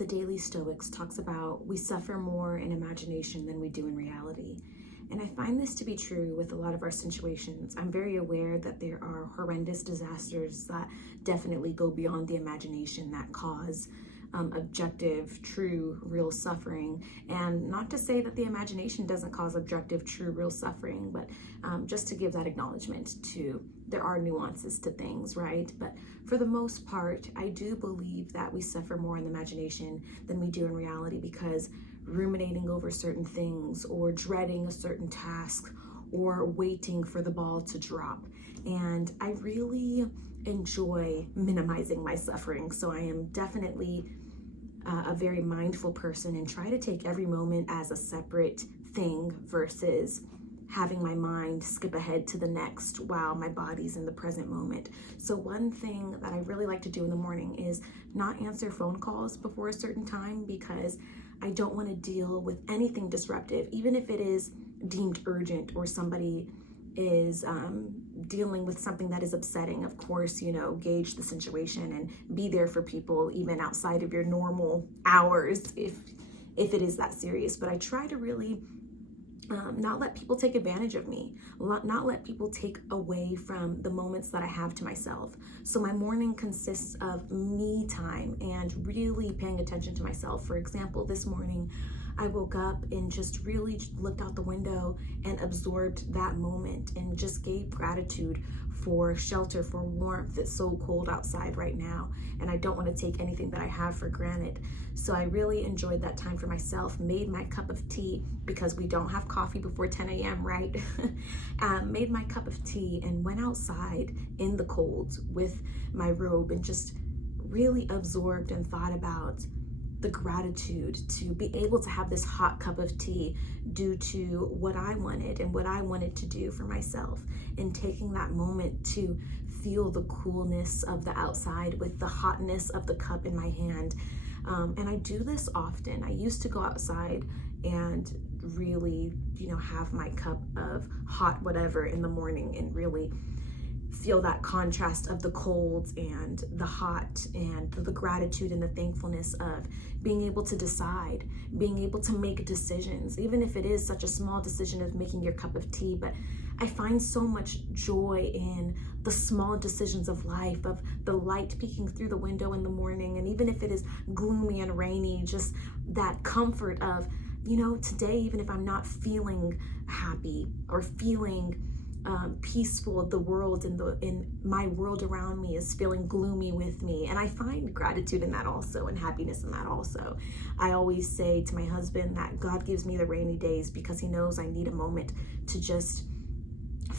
the Daily Stoics talks about we suffer more in imagination than we do in reality. And I find this to be true with a lot of our situations. I'm very aware that there are horrendous disasters that definitely go beyond the imagination, that cause objective, true, real suffering. And not to say that the imagination doesn't cause objective, true, real suffering, but just to give that acknowledgement to there are nuances to things, right? But for the most part, I do believe that we suffer more in the imagination than we do in reality, because ruminating over certain things or dreading a certain task or waiting for the ball to drop. And I really enjoy minimizing my suffering. So I am definitely a very mindful person and try to take every moment as a separate thing versus having my mind skip ahead to the next while my body's in the present moment. So one thing that I really like to do in the morning is not answer phone calls before a certain time, because I don't want to deal with anything disruptive, even if it is deemed urgent or somebody is dealing with something that is upsetting. Of course, gauge the situation and be there for people even outside of your normal hours if it is that serious. But I try to really not let people take advantage of me, not let people take away from the moments that I have to myself. So my morning consists of me time and really paying attention to myself. For example, this morning, I woke up and just really looked out the window and absorbed that moment and just gave gratitude for shelter, for warmth. It's so cold outside right now, and I don't want to take anything that I have for granted. So I really enjoyed that time for myself, made my cup of tea, because we don't have coffee before 10 a.m., right? Made my cup of tea and went outside in the cold with my robe and just really absorbed and thought about the gratitude to be able to have this hot cup of tea due to what I wanted and what I wanted to do for myself, and taking that moment to feel the coolness of the outside with the hotness of the cup in my hand. And I do this often. I used to go outside and really, have my cup of hot whatever in the morning and really feel that contrast of the cold and the hot, and the gratitude and the thankfulness of being able to decide, being able to make decisions, even if it is such a small decision of making your cup of tea. But I find so much joy in the small decisions of life, of the light peeking through the window in the morning. And even if it is gloomy and rainy, just that comfort of, today, even if I'm not feeling happy or feeling peaceful, the world in my world around me is feeling gloomy with me, and I find gratitude in that also, and happiness in that also. I always say to my husband that God gives me the rainy days because he knows I need a moment to just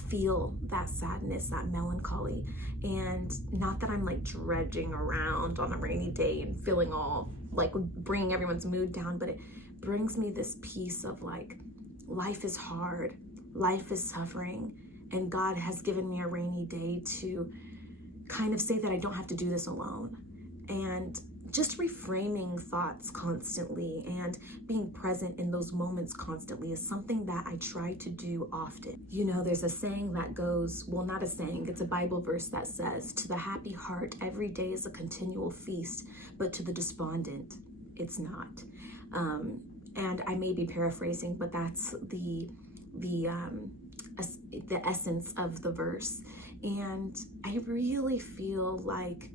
feel that sadness, that melancholy. And not that I'm like dredging around on a rainy day and feeling all like bringing everyone's mood down, but it brings me this peace of like, life is hard, life is suffering, and God has given me a rainy day to kind of say that I don't have to do this alone. And just reframing thoughts constantly and being present in those moments constantly is something that I try to do often. There's a saying that goes, well, not a saying, it's a Bible verse that says, to the happy heart, every day is a continual feast, but to the despondent, it's not. And I may be paraphrasing, but that's the essence of the verse. And I really feel like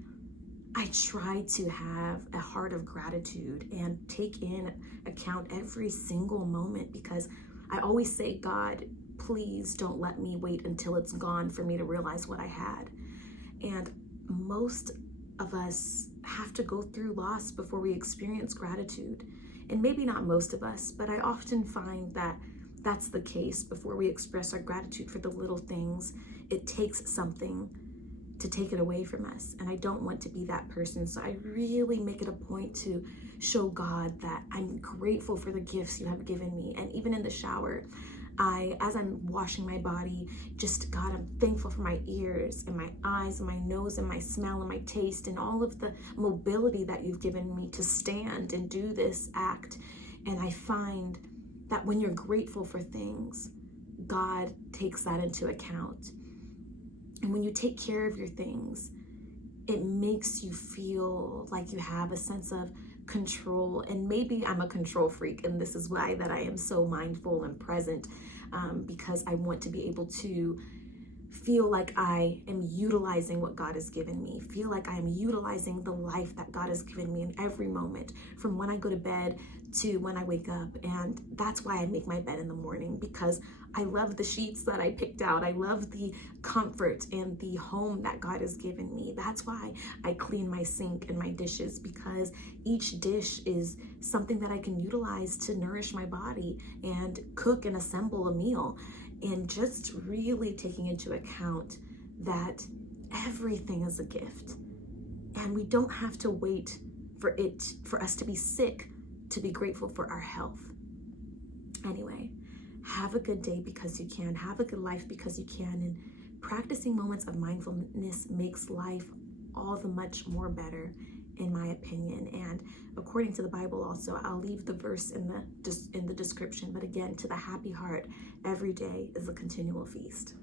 I try to have a heart of gratitude and take in account every single moment, because I always say, God, please don't let me wait until it's gone for me to realize what I had. And most of us have to go through loss before we experience gratitude. And maybe not most of us, but I often find that that's the case. Before we express our gratitude for the little things, it takes something to take it away from us. And I don't want to be that person. So I really make it a point to show God that I'm grateful for the gifts you have given me. And even in the shower, as I'm washing my body, just, God, I'm thankful for my ears and my eyes and my nose and my smell and my taste and all of the mobility that you've given me to stand and do this act. And I find that when you're grateful for things, God takes that into account. And when you take care of your things, it makes you feel like you have a sense of control. And maybe I'm a control freak, and this is why that I am so mindful and present, because I want to be able to feel like I am utilizing what God has given me, feel like I am utilizing the life that God has given me in every moment, from when I go to bed to when I wake up. And that's why I make my bed in the morning, because I love the sheets that I picked out. I love the comfort and the home that God has given me. That's why I clean my sink and my dishes, because each dish is something that I can utilize to nourish my body and cook and assemble a meal. And just really taking into account that everything is a gift, and we don't have to wait for us to be sick to be grateful for our health. Anyway, have a good day because you can. Have a good life because you can. And practicing moments of mindfulness makes life all the much more better, in my opinion. And according to the Bible also, I'll leave the verse in the description. But again, to the happy heart, every day is a continual feast.